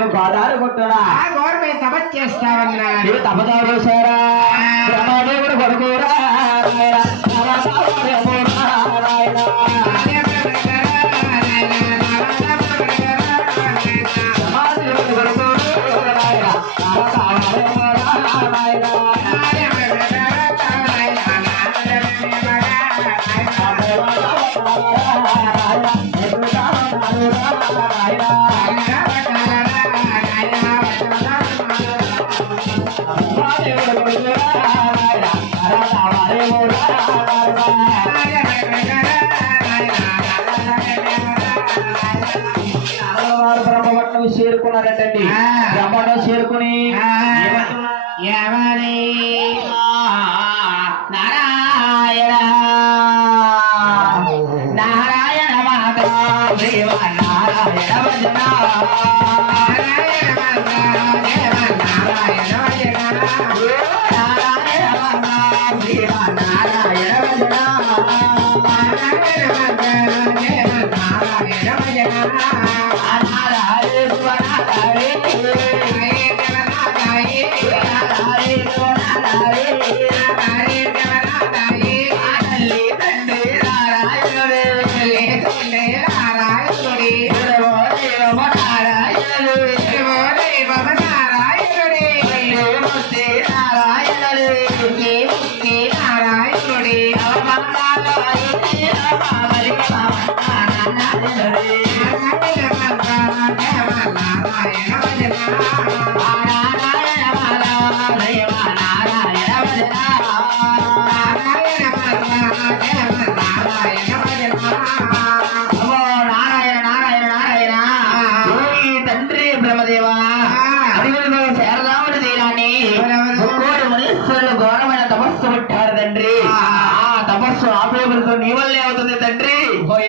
గోదావరి కొట్టురా ఆ గౌరవ తపస్సు చేస్తామన్నాడు నీవు తపదారు సారా బ్రహ్మదేవుడు కొడుకురా చేరుకున్నారంటండి ఆ. బ్రహ్మపట్నం చేరుకుని? ఎవరి నారాయణ నారాయణ బ్రహ్మదేవా శారదాముడి తీరాన్ని మునీశ్వరులు ఘోరమైన తపస్సు పెట్టారు తండ్రి. ఆ. తపస్సు ఆపేపులతో నీ వల్లే అవుతుంది తండ్రి.